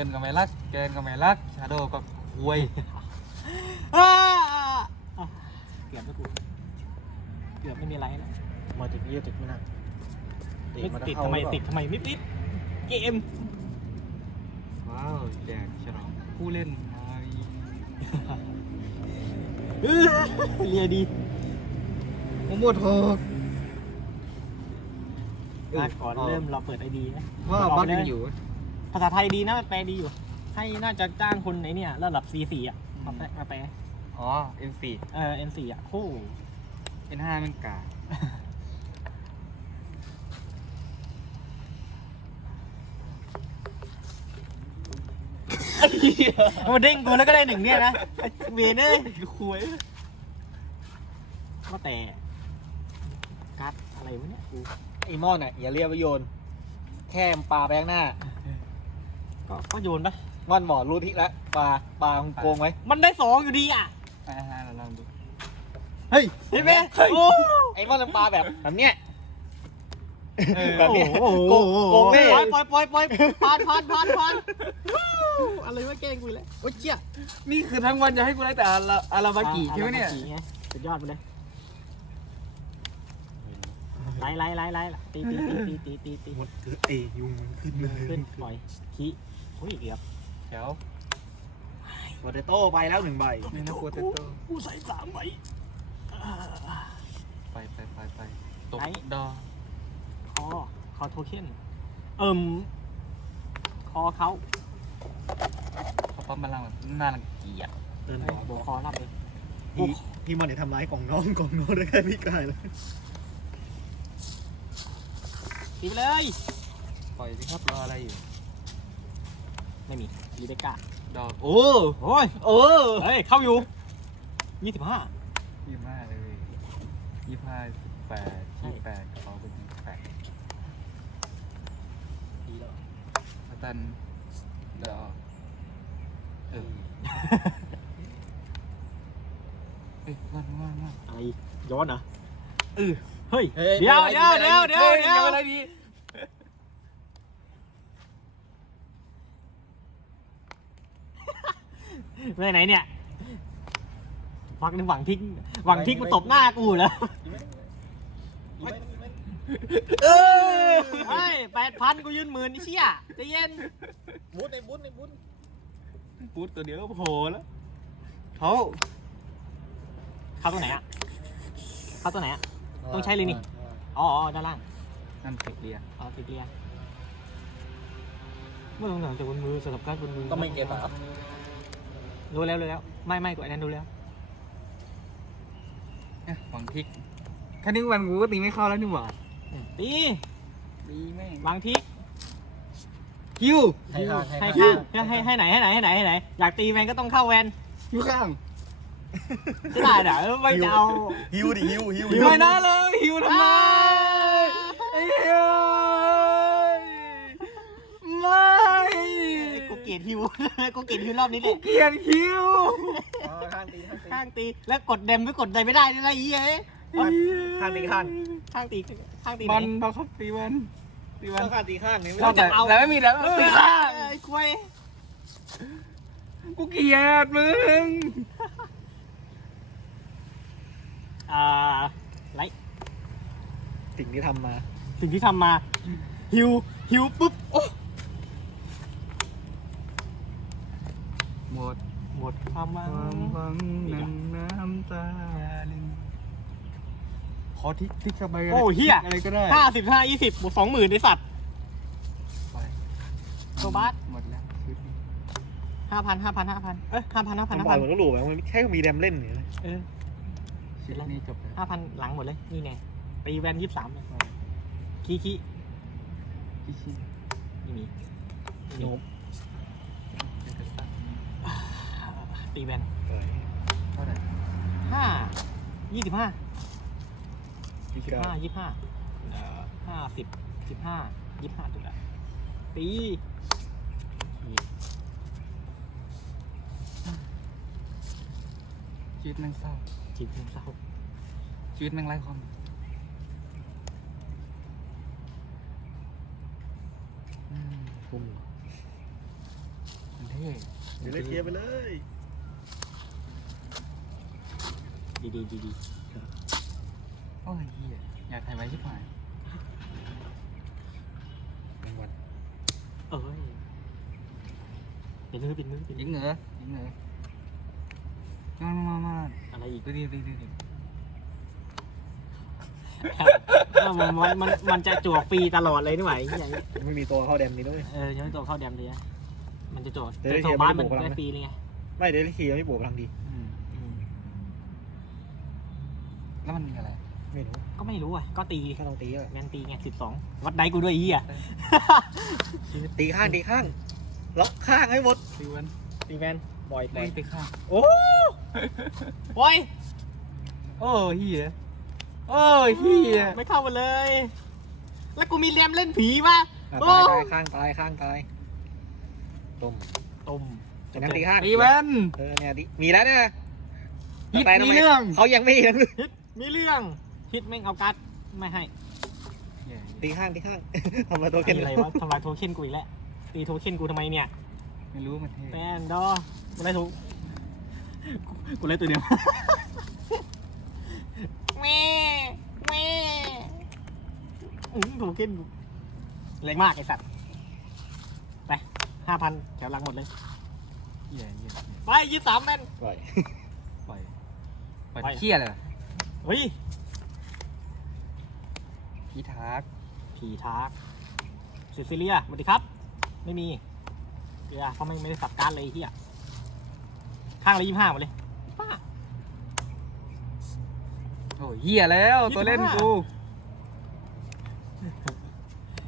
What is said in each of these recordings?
แองเกิลก็ไม่รักเกินก็ไม่รักชาโดก็ควยอ้าอะเกือบแล้วกูเกือบไม่มีอะไรแล้วมาถึงนี่ติดไม่นานไม่ติดทำไมติดทำไมไม่ติด เกม ว้าวแจกฉลองผู้เล่นมาอีกเออเรียดีโมโมโทกมาก่อนเริ่มเราเปิดไอดีนะว่าบักยังอยู่ ภาษาไทยดีนะแปลดีอยู่ ให้น่าจะจ้างคนไหนเนี่ยระดับ C4 อะมาแปลมาแปลอ๋อ N4 เออ N4 อะโอ้ N5 มันกามาเด้งกูแล้วก็ได้หนึ่งเนี่ยนะไอ้เวนเอ้ยคุยว่าแต่การ์ดอะไรวะเนี่ยกูไอ้มอนอะอย่าเรียกว่าโยน แค่ปลาไปข้างหน้า ก็ก็โยนปะงอนหมอรู้ทิศแล้วปลาปลาคงโกงไว้มันได้สองอยู่ดีอะอ่าเราลองดูเฮ้ยเห็นไหมเฮ้ยโอ้ไอ้มอนมันปลาแบบแบบเนี้ยเออแบบเนี้ยโอ้โหโกงโกงแน่ปล่อยปล่อยปล่อยปล่อยผ่านผ่านผ่านผ่านอะไรวะแกล้งกูอีกแล้วโอ้ยเจี๊ยนี่คือทั้งวันจะให้กูได้แต่อาราอาราบากิใช่ไหมเนี่ยอาราบากิไงสุดยอดไปเลยไล่ไล่ไล่ไล่ตีตีตีตีตีตีหมดคือเอยุงมันขึ้นเลยขึ้นปล่อยขี้โอ้ยเกือบเดี๋ยววอเตโต้ไปแล้วหนึ่งใบไม่น่ากลัวเตโต้กูใส่สามใบไปไปไปไปตกไอ้ดอคอคอโทเค็นเอิ่มคอเขาเขาปั๊มพลังแบบน่ารังเกียจเดินเอ้ต่ยอบอกคอรับเลยพี่พี่มอนเนี่ยทำร้ายกล่องน้องกล่องน้องได้แค่พี่กายเลยตีไปเลย ปล่อยสิครับรออะไรอยู่ ไม่มีรีเบคก้าดอกโอ้โอ้ยเออเฮ้ยเข้าอยู่ยี่สิบห้ายี่ห้าเลยยี่ห้าสิบแปดยี่แปดเขาเป็นยี่แปดดีแล้วอาตันเดี๋ยวเออเอ้ยวันวันวันอะไรย้อนเหรอเออเฮ้ยเฮ้ยเดี๋ยวเดี๋ยวเดี๋ยวเดี๋ยวเดี๋ยวอะไรดี ไปไหนเนี่ยฟักในหวังทิ้งหวังทิ้งมาตบหน้ากูเหรอเออเฮ้ยแปดพันกูยืนหมื่นนี่เชี่ยใจะเย็นบุญไอ้บุญไอ้บุญพูดตัวเดียวก็โผล่แล้วเขาเข้าตัวไหนอะเข้าตัวไหนอะ ต้องใช้เลยนี่ อ๋ออ๋อด้านล่างนั่นเทคเรียอ๋อติดเรียเมื่องหลังจากบนมือสำหรับการบนมือต้องไม่เก็บอะรู้ แล้วรู้แล้ว ไม่ไม่กูอันนั้นรู้แล้วเนี่ยหวังพริกแค่นี้วันกูก็ตีไม่เข้าแล้วนี่หว่าตีดีแม่งบางทีคิวให้ข้างให้ให้ข้างให้ให้ให้ไหนให้ไหนให้ไหนให้ไหนอยากตีแมนก็ต้องเข้าแวนอยู่ข้างจะได้เหรอไม่จะเอาฮิวดิฮิวฮิวไม่นะเลยหิวทำไมไอ้เหี้ยไม่ กูเก ลียดฮิว กูเกลียดฮิวรอบนี้เลกูยเกลียดคิวข้างตีข้างตีข้างตีแล้วกดเดมไม่กดใดไม่ได้นี่นะไอ้เหี้ยข้างตีข้างข้างตีข้างตีไหมันนเราครับตีมันตีมันข้างตีข้างนี่ไม่เราต้องจะเอาแต่ไม่มีแล้วตีข้างไอ้ควยกูเกลียดมึง อ่าไลท์สิ่งที่ทำมา สิ่งที่ทำมาฮิวฮิวปุ๊บโอ้ หมดหมดความหวัความงหวังนั่งน้ำตาลินขอทิกทิกสบายโอ้เฮียอะไรก็ได้ห้าสิบห้ายี่สิบบวกสองหมื่นไอสัตว์ ไปโซบัส หมดแล้วชุดนี้ห้าพันห้าพันห้าพันเอ้ยห้าพันห้าพันมันห้าบอพัยนมันก็หลูแบบมันแค่มีแดมเล่นเนี่ยเออชุดนี้จบแล้วห้าพันหลังหมดเลย นี่ไงตีแวนยี่สิบสามคีคีพี่ชิไม่มีไม่โนมี ม ตีแวนเท่าไหร่ห้ายี่สิบห้าพี่สิบกาห้ายี่สิบห้าเอ่อห้าสิบสิบห้ายี่สิบห้าถูกแล้วตีชีวิตแม่งเศร้าชีวิตเศร้าชชีวิตแม่งไร้ความอืมพุ่มมันเท่ เดี๋ยวเลยเคลียร์ไปเลย ดีดีดีดีโอ้ยเฮียอยากถ่ายไว้ชิบหายแมงวันเอ้ยปิดมือปิดมือปิดยิมืงอเหรอยิงเหรอมามามามาอะไรอีก ดูดิดูดิดูดิมันมันมันมันจะจั่วฟรีตลอดเลยนี่หว่าไอ้เหี้ยไม่มีตัวเข้าแดมนี้ด้วย เออยังไม่ตัวเข้าแดมเลยอะมันจะจั่วเดี๋ยวได้แต่สองบ้านมันเทียบไม่ได้บวกพลังได้นะฟรีเลยไงไม่เดี๋ยวเลยเคลียร์ไม่บวกพลังดี อืม อืม แล้วมันมีอะไร ไม่รู้ก็ไม่รู้อะ ก็ตีถ้าต้องตีก็แมนตีไงสิบสองวัดได้กูด้วยไอ้เหี้ยตีข้างตีข้างล็อกข้างให้หมดตีวันตีแมนบ่อยตีตีข้างโอ้โอ้ยโอ้เฮียโอ้เฮียไม่เข้ามาเลย แล้วกูมีแรมเล่นผีป่ะอะโอ้ตายตายข้างตายข้างตายตุ่มตุ่มจากนั้นตีข้างตีแว่นเออเนี่ยดิมีแล้วเนี่ยฮิตแต่ทำมีไเรื่องเขายังไม่ยังฮิต มีเรื่องฮิตแม่งเอาการ์ดไม่ให้ตีข้างตีข้าง ทำมาตัวตีเข็นอะไรวะทำลายโทเค็นกูอีกแล้วตีโทเค็นกูทำไมเนี่ย ไม่รู้มันเท่แปนดอกูเลยถูกกูเลยตัวเดียวแม่แม่อื้อโทเค็นกูแรงมากไอสัตว์ ไปห้าพันแถวหลังหมดเลยเฮียเฮียไปยี่สามแมนปล่อยปล่อยปล่อยไปเฮียเลย เฮ้ยพีทาร์กผีทาร์กซิซิเลียสวัสดีครับ ไม่มีเดี๋ยวเขาไม่ไม่ได้สับการดเลยไอ้เฮียข้างละยี่ห้าหมดเลยป้า โอ้เฮียแล้วตัวเล่นกู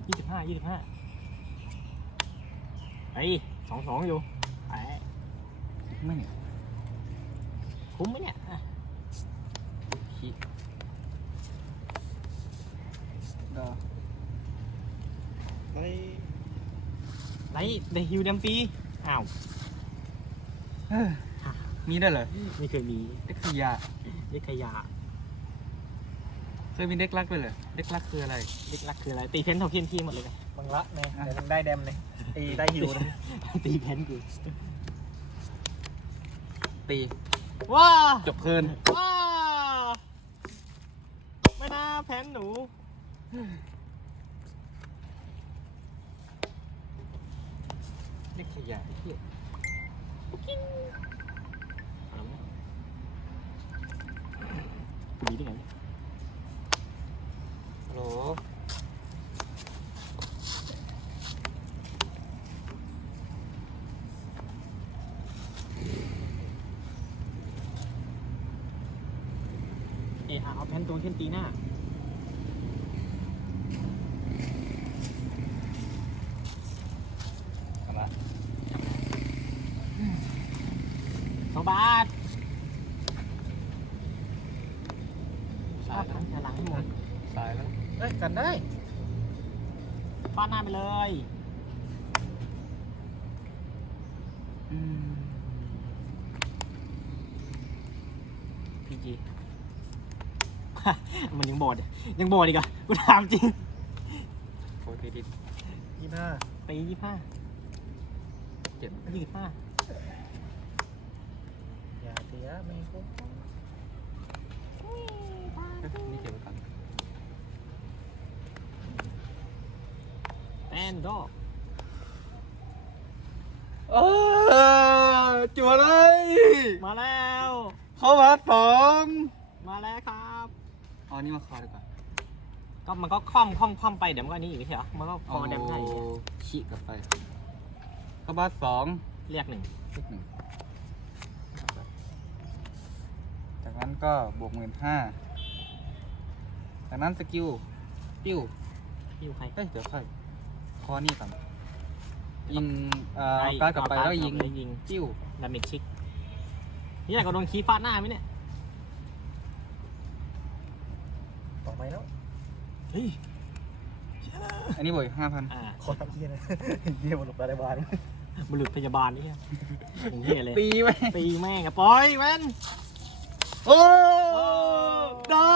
ยี่สิบห้ายี่สิบห้าไปสองสองอยู่ไปไม่เนี่ยคุ้มไหมเนี่ยอะ คิดก็ ไป ไร ในฮิวเดมปีอ้าวเอ้ยมีได้วยเหรอไม่เคยมีเด็กขยะเด็กขยะเคยมีเด็กรักด้วยเหรอเด็กรักคืออะไร เด็กรักคืออะไร ตีเพนโทเค็นพี่หมดเลยไงบังละเนี่ยเดี๋ยวมึงได้แดมเนี่ยตีได้ฮิวนะตีเพนกูตีว้าจบเพลินว้าไม่น่าแพนหนู เด็กขยะไอ้เฮีย กูมีได้ไงเนี่ย ฮัลโหล เอะเอาแพนตัวเช่นตีหน้ากลับมาสองบาทสาดทั้งหลังให้หมดสายแล้ว เฮ้ย กันได้ฟาดหน้าไปเลย อืม พีจี มัน ยังบอดยังบอดอีกเหรอะกูถามจริงโคตรดิยี่ห้าตียี่ห้าเจ็บยี่ห้าอย่าเสียไม่คุ้มนี่เก็บไว้ก่อนแอนดอกเออจั่วเลย มาแล้ว เข้ามาสองมาแล้วครับ เอาอันนี้มาคอดีกว่า ก็มันก็คล่อมคล่อมคล่อมไปเดี๋ยวมันก็นี่อีกไม่ใช่เหรอมันก็พอแดมได้อีกเอาขี้กลับไปเข้าบาสสองเรียกหนึ่งเลขหนึ่งจากนั้นก็บวกหมื่นห้าจากนั้นสกิลปิ้วพี่อยู่ใคร เอ้ยเดี๋ยวค่อยคอนี่ก่อนยิงเอ่อไอ้เอาการดกลับไปเอาการ์ดแล้วยิงกลับไปยิงปิ้วดาเมจชิกนี่แหละก็โดนคีย์ฟาดหน้าไหมเนี่ยต่อไปแล้ว เฮ้ยอันนี้บวกห้าพันอ่าขอทำเยี่ยนะเยี่ยมันหลุดมาได้บ้านบุรุษพยาบาลนี่เฮียเลยตีไว้ตีแม่งอะปล่อยแม่นโอ้โอ้ดา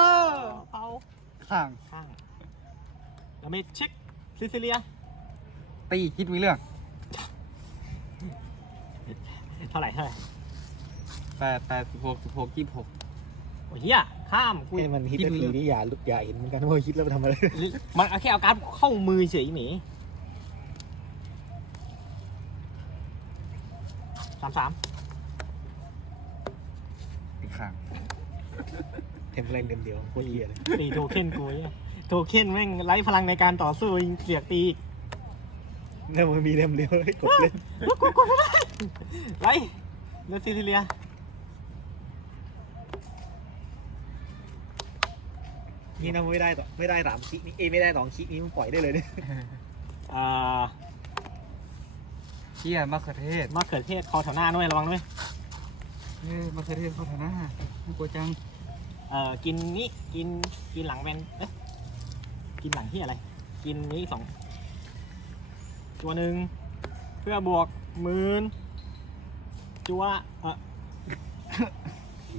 ข้างข้างแล้วไม่เช็คซิซิเลียตีคิดมีเรื่องเท่าไหร่เท่าไหร่แปดแปดสิบหกสิบหกยี่สิบหก โอ้ยเฮียข้ามกูเอ้ยมันฮิตคิดนาไม่ทีรู้นี่อย่าอย่าเห็นเหมือนกันว่าฮิตแล้วไปทำอะไร มันเอาแค่เอาการดเข้ามือเฉยหมีสามสามตีข้างเทมแรงเดิมเดียวโคตรเหี้ยเลยตีโทเค็นกูเนี่ยโทเค็นแม่งไร้พลังในการต่อสู้ยิงเสียกตีอีกแล้วมันมีเดิมเดียวให้กดเล่น กดกดไม่ได้ไรแล้วซิซิเลีย นี่นะไม่ได้ต่อไม่ได้สามคินี่เอยไม่ได้สองคินี้มึงปล่อยได้เลยเนี่ยอ่าเชี่ยมะเขือเทศมะเขือเทศคอแถวหน้าด้วยระวังด้วยเอ้ยมะเขือเทศเข้าแถวหน้าไม่กลัวจังเอ่อกินนี้กินกินหลังแวนเอ๊ะกินหลังที่อะไร กินนี้สองตัวหนึ่งเพื่อบวกหมื่นจัวเออ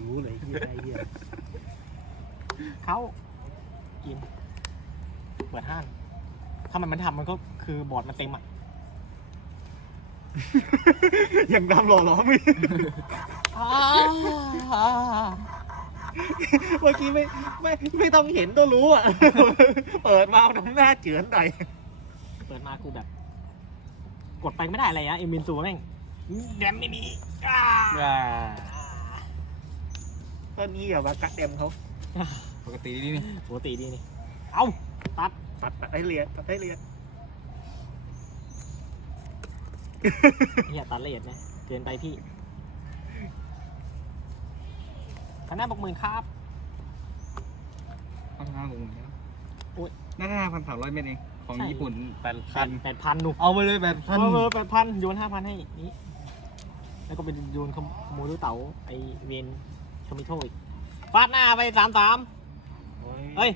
รู้เลยที่ได้เหี้ยเขา กิน เปิดห้าง ถ้ามันมันทำมันก็คือบอร์ดมันเต็มอะยังดำหล่อหลอไม่เมื่อกี้ไม่ไม่ไม่ต้องเห็นก็รู้อะ เปิดมาทำหน้าเจือนใดเปิดมากูแบบ กดไปไม่ได้อะไรอะเอ็มบินซูแม่งแดมไม่มีอ่าว้าก็นี่อย่ามากัดเต็มเขา ปกตินี่นี่ปกติดีนี่ เอาตัด ตัดตัดให้เรียนตัดให้เรียนเฮียตัดละเอียดนะ เกินไปพี่คณะบอกหมื่นครับเข้าแถวหน้าผมแล้วโอ๊ยน่าจะห้าพันสามร้อยเมตรเอง ของใช่ญี่ปุ่นแปดแปพันดแปดพันดูเอาไปเลยแปดพันเออแปดพันโยนห้าพันให้นี้แล้วก็เป็นโยนขโมยด้วยเต๋าไอเวนคอมิโทอีกฟาดหน้าไปสามสาม เฮ้ย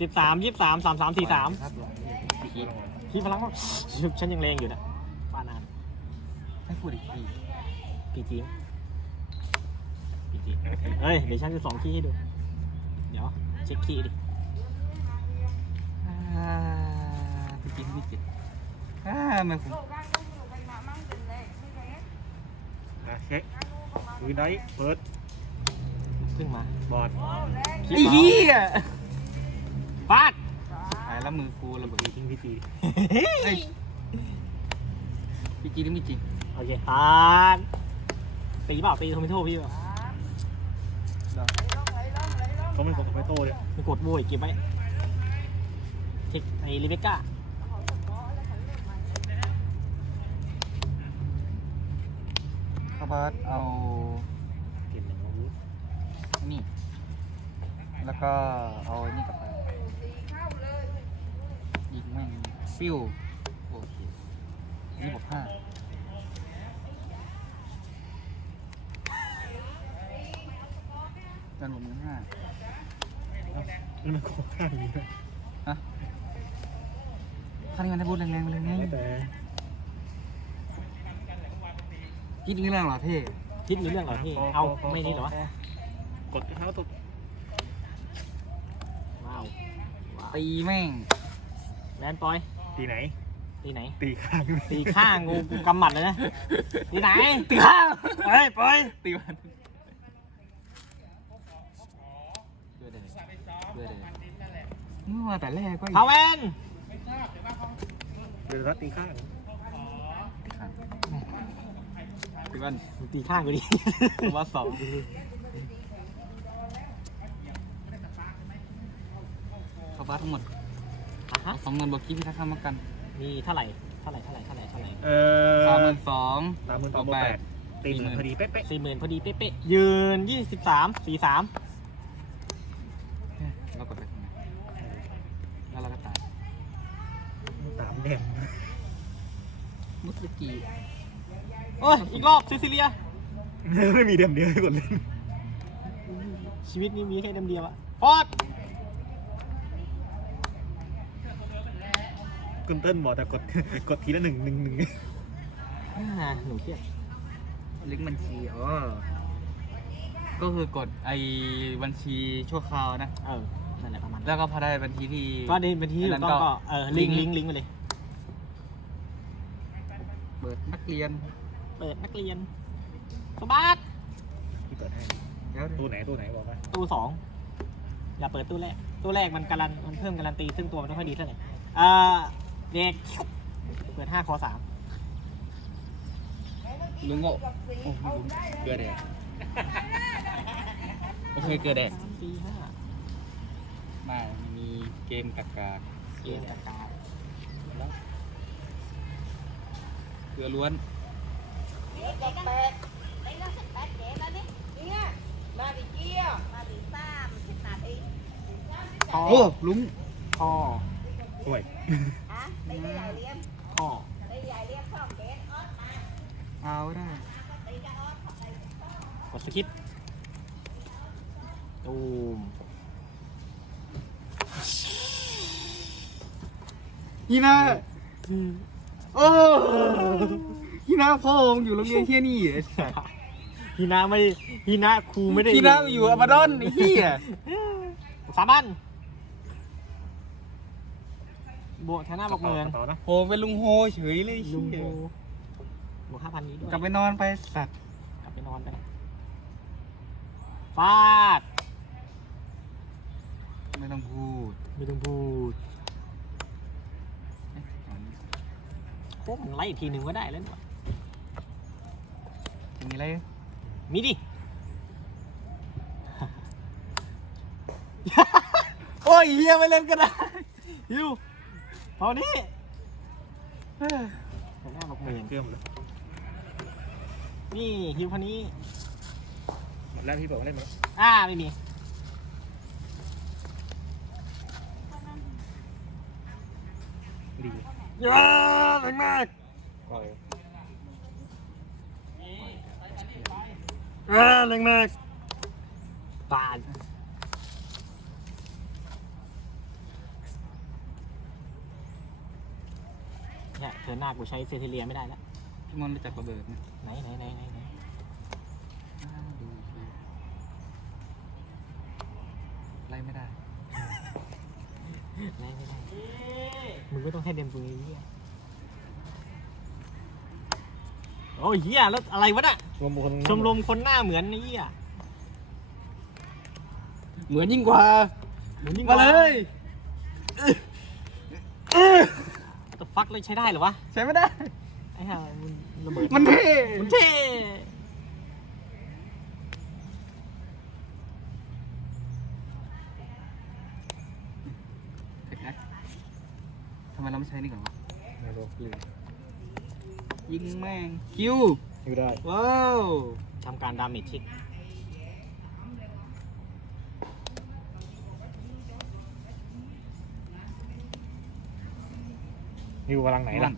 สิบสามยี่สามสามสามสี่สามครับอีกทีพี่พลังว่าฉันยังแรงอยู่นะฟาดหน้าให้พูดอีกทีพีจีพีจีเฮ้ย เดี๋ยวฉันจะสองขี้ให้ดู เดี๋ยว เช็คขี้ดิอ่าพี่จิ๊บพี่จิ๊บอ่าไม่ผมอะเช็คดูได้เปิด ขึ้นมา บอร์ดไอ้เหี้ย ฟาดหายแล้วมือกูระเบิดทิ้งพี่ตีเอ้ยพี่จิ๊บนี่ไม่จริงโอเคฟาดตีเปล่าตีโทมิโทพี่เปล่าเขามันกดไปโต้เลยไม่กดโวยเก็บไว้เช็คไอ้ลิเบก้าข้าวบัสเอาเก่งอย่างนี้นี่ แล้วก็เอาไอ้นี่กลับไปยิงแม่ง ฟิวโอเคนี่บวกห้าจานบวกมือห้าแล้วมันโคตรข้างนี้นะฮะท่านี้มันได้พูดแรงๆไปเลยไงแล้วแต่คิดนี่เรื่องเหรอเท่คิดมีเรื่องเหรอพี่ เอาไม่นี่เหรอวะกดเท้าตกว้าวว้าว ตีแม่ง แลนปล่อย ตีไหน ตีไหน ตีข้างตีข้างงูกูกำหมัดเลยนะตีไหนตีข้างเฮ้ยปล่อยตีมันเพื่อเดินเพื่อเดินเมื่อมาแต่แรกก็พาเวนเดี๋ยวรัดตีข้างตีข้างตีมันตีข้างกูดิว่าสองเขาบ้าทั้งหมดอ่ะฮะสองเงินบวกคิดพิทักษ์ค้ำประกันมีเท่าไหร่เท่าไหร่เท่าไหร่เท่าไหร่เท่าไหร่เออสามหมื่นสองสามหมื่นสองบวกแปดตีหมื่นพอดีเป๊ะสี่หมื่นพอดีเป๊ะๆยืนยี่สิบสามสี่สามเรากดไปทำไมแล้วเราก็ตายๆสามแดงมุสกีโอ้ยอีกรอบซิซิเลีย ไม่มีเดมเดียวให้กดเล่นชีวิตนี้มีแค่เดิมเดียวอะฟอด คุณเติ้ลบอกแต่กดกดทีละหนึ่งหนึ่งหนึ่งอ่าหนูเครียดลิงก์บัญชีอ๋อก็คือกดไอ้บัญชีชั่วคราวนะ เออนั่นแหละประมาณนั้นแล้วก็พอได้บัญชีที่ ก็ดีเป็นที่อัถูนนั้กนต้องก็ก็เออลิงก์ลิลิงงก์ก์ลิงก์ไปเลย เปิดนักเรียน เปิดนักเรียนสบัดที่เปิดให้เดี๋ยวตู้ไหนตู้ไหนบอกว่าตู้สองอย่าเปิดตู้แรกตู้แรกมันการันมันเพิ่มการันตีซึ่งตัวมันไม่ค่อยดีเท่าไหร่อ่า เด็กเปิดห้าคอสามลุงโง่โอ้ลุงเกลือแดกโอเคเกลือแดกปีห้าไมามีเกมกากาเกมกากาเกลือล้วนพ่อโอ้ลุงพ่อช่วย พ่อเอาได้กดสกิปตูมฮีน่าโอ้ฮีน่าพ่อมึงอยู่โรงเรียนเที่ยนี่ไอ้สัสฮีนาไม่ฮีนาครูไม่ได้ฮีน่าอยู่อาบาดอนไอ้เหี้ยสาบัน บวกชนะบอกเมือนต่อนะโหเป็นลุงโฮเฉยเลยไอ้ลุงเหี้โฮยบวกห้าพันนี้ด้วยกลับไปนอนไปสัตว์กลับไปนอนกันฟาด ไม่ต้องพูดไม่ต้องพูดโค้งไล่อีกทีหนึ่งก็ได้แล้วนี่หว่ามีอะไรมีดิ โอ้ยเฮียไม่เล่นก็ได้ ฮิว พอนี้ชนะบอกเมือนเครื่องหมดแล้วนี่ฮิวพอนี้ หมดแล้วพี่บอกเล่นไหมอ่าไม่มีดีเยอะแรงมากปล่อยเออแรงมากปาดเนี่ยเธอหน้ากูใช้เซเทเลียไม่ได้แล้วพี่มอนรู้จักระเบิดไหมไหนไหนไหนไหนไหนดูสิไล่ไม่ได้ ไหนไม่ได้มึงไม่ต้องให้เดมตัวนี้เหี้ยโอ้ยเฮียแล้วอะไรวะน่ะรวมบุคคลชมรมคนหน้าเหมือนนี่อะเหมือนยิ่งกว่า เหมือนยิ่งมาเลย แต่ ฟักเลยใช้ได้เหรอวะใช้ไม่ได้ ไอ้ห่ามันระเบิดมันเท่มันเท่เผ็ดนะทำไมเราไม่ใช้นี่ก่อนวะไม่รู้ลืมยิงแม่งคิวอยู่ได้ ว้าวทำการดาเมจเช็ คอยู่กำลังไหนล่ะ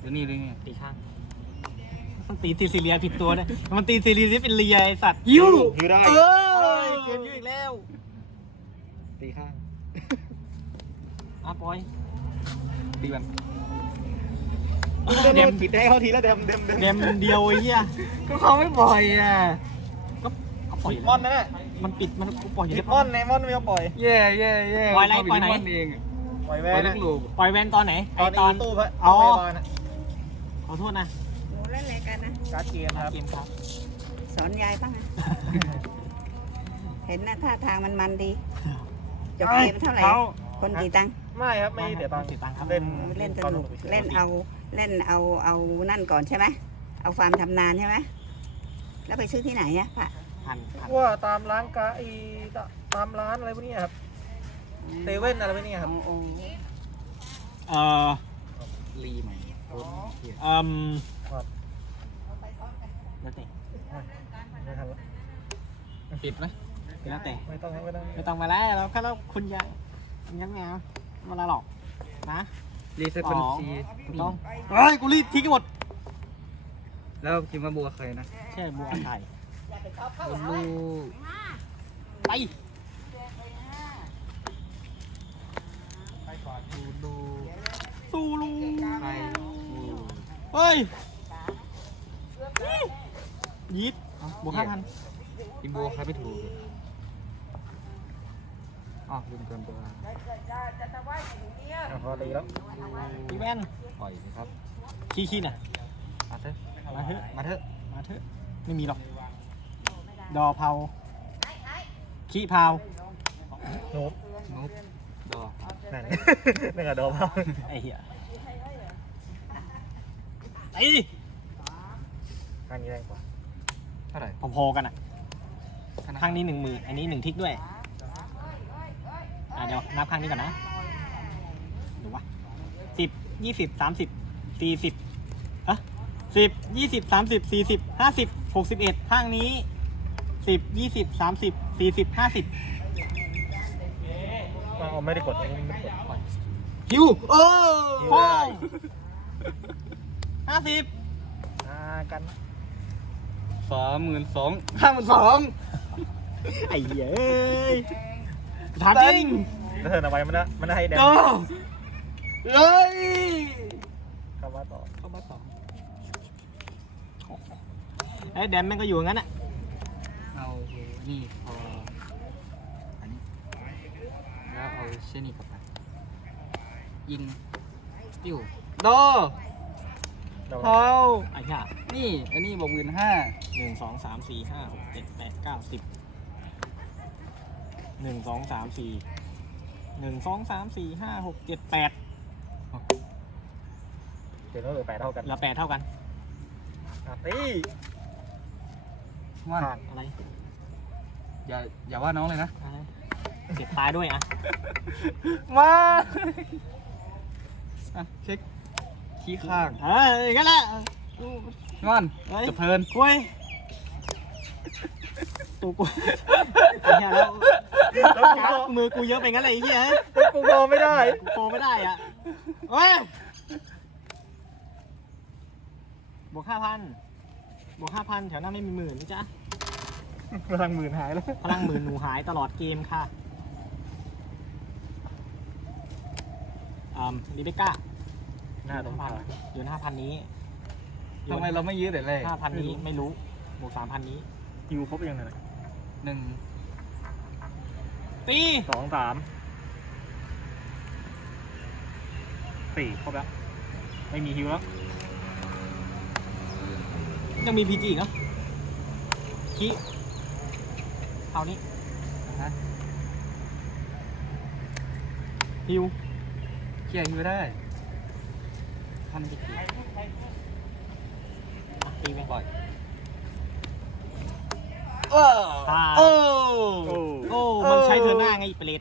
เดี๋ยวนี้เลยไงตีข้างมันตีซีเรียผิดตัวนะมันตีซีเรียที่เป็นเรียไอสัตว์ยิวอยู่ได้เอเอ้อยเกมยืดอีกแล้ว ตีข้างอะปอยตีมันเดมปิดให้เขาทีแล้วเดมเดมเดมเดมเดียวไอ้เหี้ยก็เขาไม่ปล่อยอะก็เอาปล่อยมอนนั่นแหละมันปิดมันกูปล่อยอยู่ปิแล้ดวมอนในมอนไม่เอาปล่อยแย่แย่แย่ปล่อยอะไรปล่อยไหนเขาเป็ลิมอนเองอะ ปล่อยปแวล่อยนลูนะกลูกปล่อยแวนตอนไหนตไออนตอนตู้พระอ๋อพยาบาลนะขอโทษนะหนูเล่นอะไรกันนะ การ์ดเกมครับเกมครับสอนยายบ้างนะเห็นนะท่าทางมันมันดีจบเกมเท่าไหร่เขาคนกี่ตังค์ไม่ครับไม่เสียตังค์เสียตังค์ครับเล่นเล่นสนุกเล่นเอาเล่นเอาเอานั่นก่อนใช่ไหมเอาฟาร์มทำนานใช่ไหมแล้วไปซื้อที่ไหนอะพระ พันพัน ว่าตามร้านกาอีตามร้านอะไรพวกนี้ครับ เซเว่นอะไรพวกนี้ครับโอ้โอ้เอ่อรีใหม่โอ้ยเหี้ยเอ่มครับแล้วแต่ไม่ทันละปิดไหมแล้วแต่ไม่ต้องไม่ต้องไม่ต้องมาแล้วเราแค่เราคุณยายยังไงอะมาละหรอกนะรีเซ็ตบัญชีถูกต้องเฮ้ยกูรีบทิ้งกันหมดแล้วคิดว่าบัวใครนะใช่บัวไทยบัวลูกไป บัวลูก สู้ลูใครเฮ้ยยีดบวกห้าพันกินบัวใครไม่ถูกอ๋อลืมเกินตัวอะพอตีแล้วตีแว่นปล่อยสิครับ ขี้ขี้น่ะ มาเถอะ มาเถอะ มาเถอะ มาเถอะ ไม่มีหรอก ดอเผาขี้เผาโน้ตนุ๊บดอก นั่น นั่นกระโดดเอาไอ้เหี้ยตีข้างนี้แรงกว่าเท่าไหร่พอๆกันอะข้างนี้หนึ่งหมื่นอันนี้หนึ่งทิกด้วยอะเดี๋ยวนับข้างนี้ก่อนนะดูวะสิบยี่สิบสามสิบสี่สิบฮะสิบยี่สิบสามสิบสี่สิบห้าสิบหกสิบเอ็ดข้างนี้สิบยี่สิบสามสิบสี่สิบห้าสิบ เอาไม่ได้กดอันนี้ไม่ได้กดฮิวเออฮิวพ่อได้ห้าสิบอ่ากันสามหมื่นสองห้าหมื่นสองไอ้เหี้ยเอ้ยถามจริงแล้วเธอเอาไว้มันนะมันได้ให้แดงโอ้เฮ้ยคำว่าต่อเข้ามาต่อไอ้ยแดมแม่งก็อยู่อย่างนั้นอะเอานี่พออันนี้แล้ว เอาเชนนี่กลับไปยิงปิ้วดอเราเท้าไอ้เหี้ยนี่ อันนี้บอกหมื่นห้าหนึ่งสองสามสี่ห้าหกเจ็ดแปดเก้าสิบหนึ่งสองสามสี่หนึ่งสองสามสี่ห้าหกเจ็ดแปดเดี๋ยวเราเหลือแปดเท่ากันเหลือแปดเท่ากันอะตีว่านอะไร อย่าอย่าว่าน้องเลยนะ อะไรเจ็บตายด้วยอะมาอะเช็คขี้ข้างเอออย่างนั้นแหละว่านเฮ้ยจะเพลินกล้วยตัวกูไอ้เหี้ยแล้วแล้วกูมือกูเยอะไปงั้นเลยไอ้เหี้ยกูโกไม่ได้กูโตไม่ได้อะเฮ้ยบวกห้าพันบวกห้าพันแถวหน้าไม่มีหมื่นนะจ๊ะพลังหมื่นหายแล้ว พลังหมื่นหนูหายตลอดเกมค่ะ อ่าลิเบก้าหน้าตรงผ่าโยนห้าพันนี้โยทำนไมเราไม่ยืดแต่แรกห้าพันนี้ไม่รู้บวกสามพันนี้ฮิวครบยังไงน่ะหนึ่งตีสองสามสี่ครบแล้ว ไม่มีฮิวแล้ว ยังมีพีจีอีกเนาะคีเอานี้นะฮะฮิว เคลียร์ยืดได้ทำดีอะตีไปปล่อยตายโอ้โอ้โอ้มันใช้เธอหน้าไงอีเปรต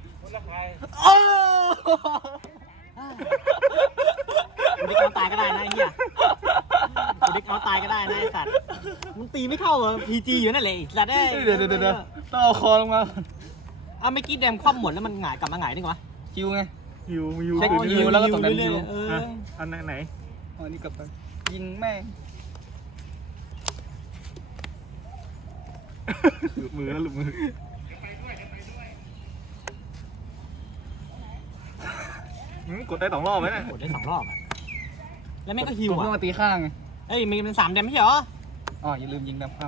โอ้กูดิกเอาตายก็ได้นะไอ้เหี้ยกูดิกเอาตายก็ได้นะไอ้สัตว์มันตีไม่เข้าเหรอพีจีอยู่นั่นแหละไอ้สัตว์เอ้ยเดี๋ยวเดี๋ยวเดี๋ยวต้องเอาคอลงมาอะเมื่อกี้แดมคว่ำหมดแล้วมันหงายกลับมาหงายได้ไงวะ คิวไง ฮิวฮิวเช็คคืนฮิวแล้วก็ตกดันเรื่อยฮิวๆเอออะอันไหนไหนเอาอันนี้กลับไปยิงแม่งหลุดมือแล้วหลุดมือหืมกดได้สองรอบไหมเนะกดได้สองรอบอะแล้วแม่งก็ฮิวผมเพิ่งอะมาตีข้างไงเอ้ยมีเป็นสามแดมไม่ใช่เหรออ๋ออย่าลืมยิงดำข้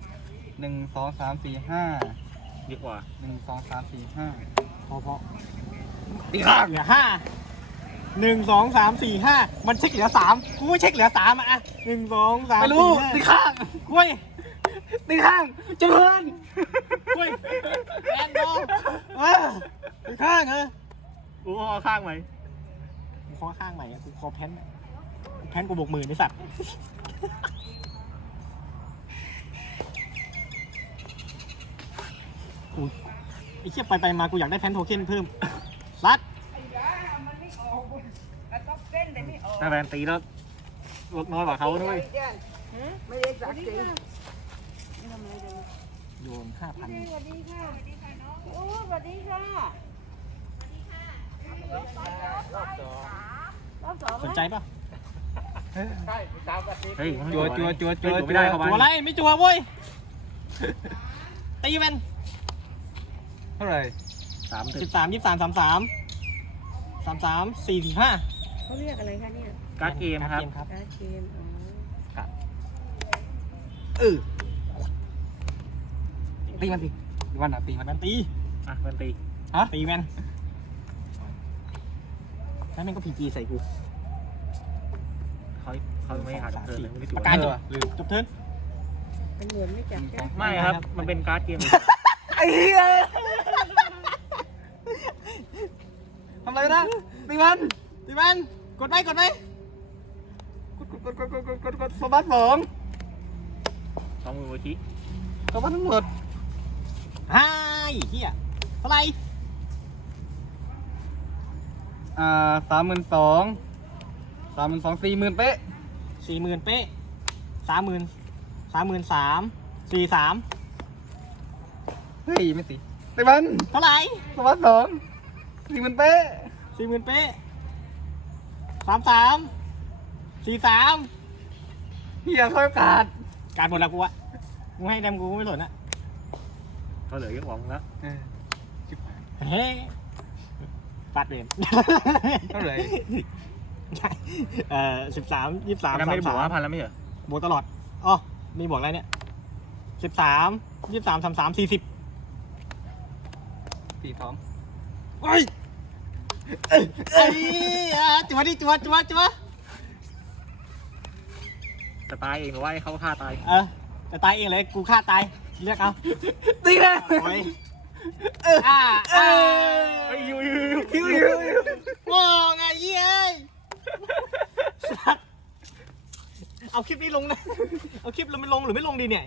ำหนึ่งสองสามสี่ห้าดีกว่าหนึ่งสองสามสี่ห้าพอพอ ตีข้างเหลือห้าหนึ่งสองสามสี่ห้ามันเช็คเหลือสามกูก็เช็คเหลือสามอะหนึ่งสองสามไม่รู้สี่ตีห้าข้างกล้วยตีข้างจะเพลินกล้วยแอนดอลเออไปข้างเออกูเอาข้างไหมกูขอข้างใหม่อะกูขอแพนแพนกูบวกหมื่นไอ้สัตว์กูไอ้เชี่ยไปไปมากูอยากได้แพนโทเค็นเพิ่ม รัดถ้าแบนตีแล้วลดน้อยกว่าเขาด้วยไม่ได้สักทีโยนห้าพันสวัสดีค่ะโอ้สวัสดีค่ะรอบสองสนใจปะเฮ้ยจัวจัวจัวจัวเฮ้ยไม่ได้เข้าจัวมาอะไรไม่จัวเว้ยตีเป็นเท่าไหร่ สามถึสิงบสามยี่สามสามสามสามสามสี่สี่ห้าเขาเรียกอะไรคะเนี่ยการ์ดเกมครับเกมครับการ์ดเกมอ๋อเออตีมันตีวันอะตีมันแมนตีอะมันตีฮะตีแมนแล้วแม่งก็พีจีใส่กู เขาเขาไม่หาเธอเลยไม่ได้ประการจบ ลืมจบเทิร์น มันเหมือนไม่จับใช่ไหมไม่ครับ มันเป็นการ์ดเกม ไอ้เหี้ยำอะไรนะตีมันตีแมนกดไหมกดไหมกดกดกดกดกดกดกดสบัดสองสองมือโอชิสบัดทั้งหมดฮ่ายเฮียเท่าไหร่อ่าสามหมื่นสองสามหมื่นสองสี่หมื่นเป๊ะสี่หมื่นเป๊ะสามหมื่นสามหมื่นสามสี่สามเฮ้ย ไม่สิตีมันเท่าไหร่สบัดสอง สี่หมื่นเป๊ะสี่หมื่นเป๊ะสามสามสี่สามเฮียเข้ากาดการหมดแล้วกูอะกูให้แดมกูก็ไม่สนอะเขาเหลือยังหวังแล้วเออชิบหายเฮ้ยฟัดเวรเท่าไหร่เอ่อสิบสามยี่สิบสามแล้วสาไม่มได้บอสากมว่าพันแล้วไม่เหรอบวกตลอดอ๋อมีบวกอะไรเนี่ยสิบสามยี่สิบสามสามสามสี่สิบสี่สองเฮ้ย เอ้ยอะจัวดิจัวจัวจัวจะตายเองหรือว่าให้เขาฆ่าตาย เออจะตายเองเลยกูฆ่าตายเลือกเอาตีเลยโอ้ยอ่าอ่าเฮ้ยยูยูยูคิวคิวโง่ไงเย้ยสัตว์เอาคลิปนี้ลงนะ เอาคลิปเราไม่ลงหรือไม่ลงดีเนี่ย